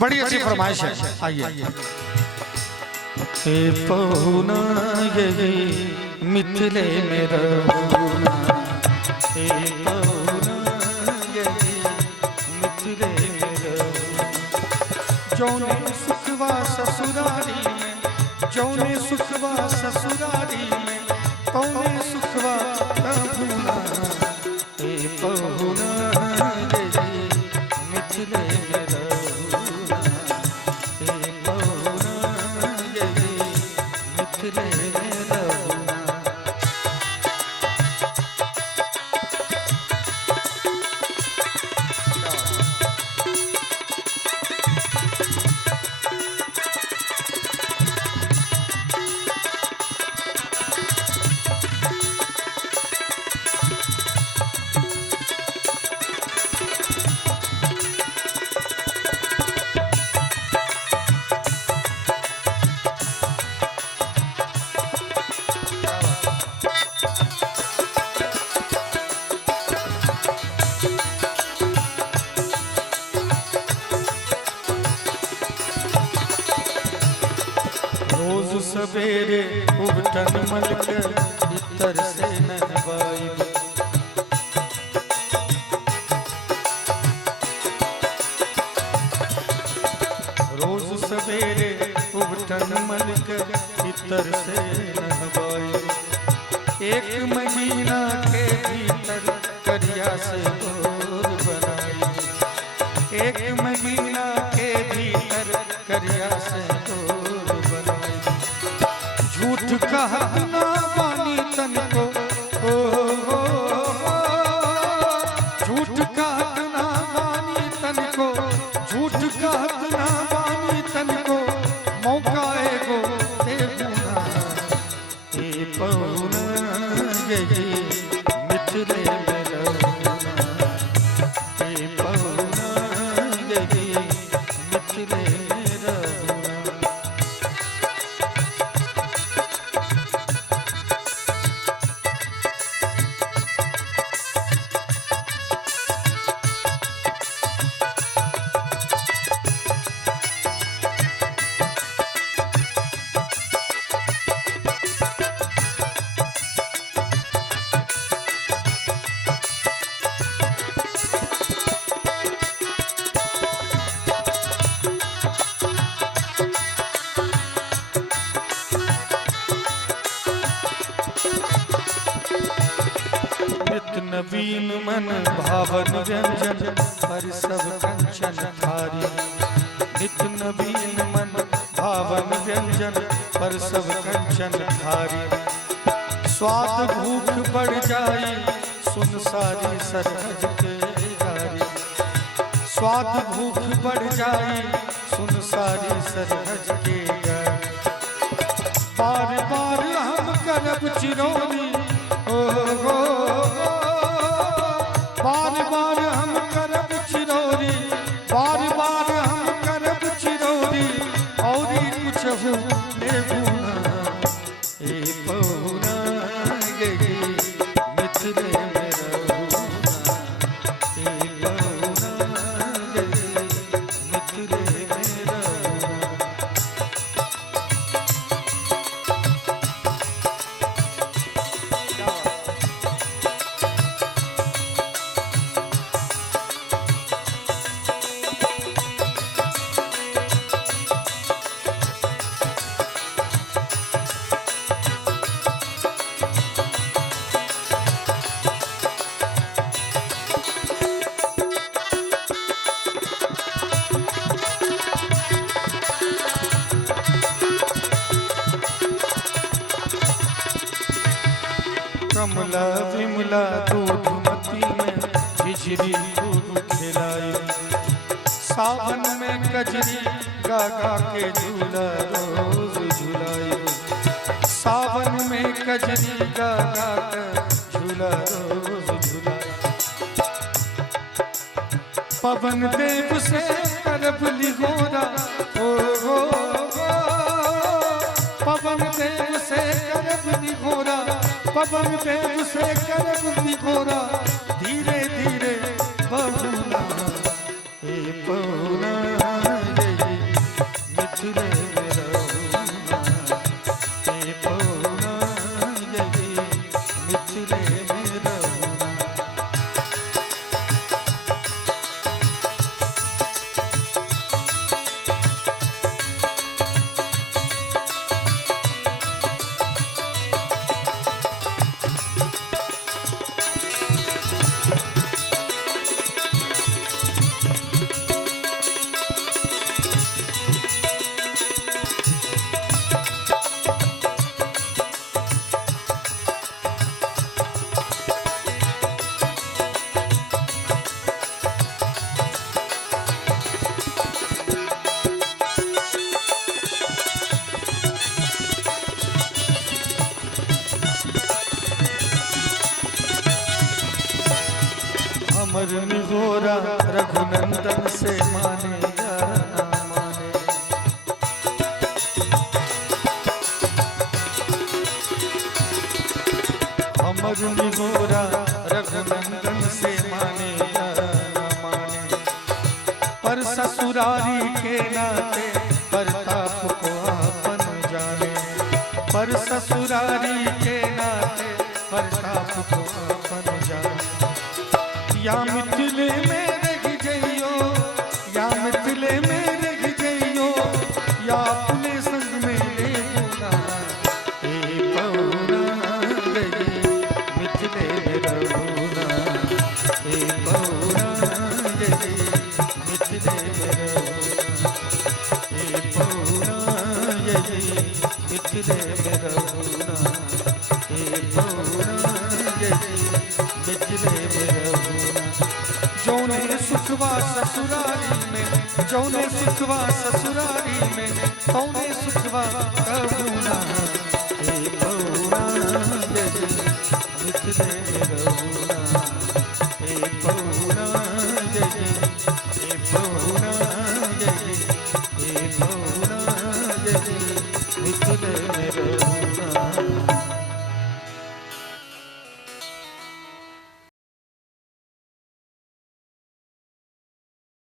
बड़ी अच्छी फरमाइश है, आइए। पहुना यही मिथिले में रहूना, पहुना यही मिथिले में रहूना। जौने सुखवा ससुरारी में, जौने सुखवा ससुरारी में, तौने सुखवा रहूना। पहुना यही मिथिले में रहूना, पहुना यही मिथिले में रहूना। रोज सवेरे उबटन मलक इतर से नहवाई, रोज सवेरे उबटन मलक इतर से नहवाई। एक महीना के भीतर करिया से गोर बनाई, एक महीना के भीतर करिया से गोर बनाई। झूठ कहत ना बानी तन को, झूठ कहत ना बानी तन को, झूठ कहत ना बानी तन को, मौका एगो देबूना। पहुना यही मिथिले में रहूना, पहुना यही मिथिले में रहूना। नवीन मन भावन व्यंजन पर सब कंचन थारी, नित नवीन मन भावन व्यंजन पर सब कंचन थारी। स्वाद भूख बढ़ जाई सुन सारी सरहद के गारी, स्वाद भूख बढ़ जाई सुन सारी सरहद के गारी। बार बार हम करब चिरौनी, बार बार हम करब चिरौरी, बार बार हम करब चिरौरी, और कुछ हो लेबूना। पहुना यही मिथिले में रहूना, पहुना यही मिथिले में रहूना। कमला विमला दूध मती में झिझरी दूध खिलाई, सावन में कजरी गा गा के झूला रोज झुलाई, सावन में कजरी गा गा के झूला रोज झुलाई। पवन देव से करब लिहोरा, पवन देव से करब लिहोरा, पवन देव से करब लिहोरा। धीरे धीरे बहुना, पहुना निगोरा रघुनंदन से माने या ना माने। अमर निगोरा रघुनंदन से माने या ना माने। पर ससुरारी के नाते प्रताप को आपन जाने। पर ससुरारी के नाते प्रताप को आपन जाने। या मिथिले में रह जइयो, या मिथिले में रह जइयो, या अपने संग में ले ना। ए पौना गई मिथिले में रहुना। ए पौना गई मिथिले में रहुना। ए पौना गई मिथिले में रहुना। ए पौना गई मिथिले में रहुना। जौने सुखवा ससुरारी में, जौने सुखवा ससुरारी में, तौने सुखवा कबूना। ए पौना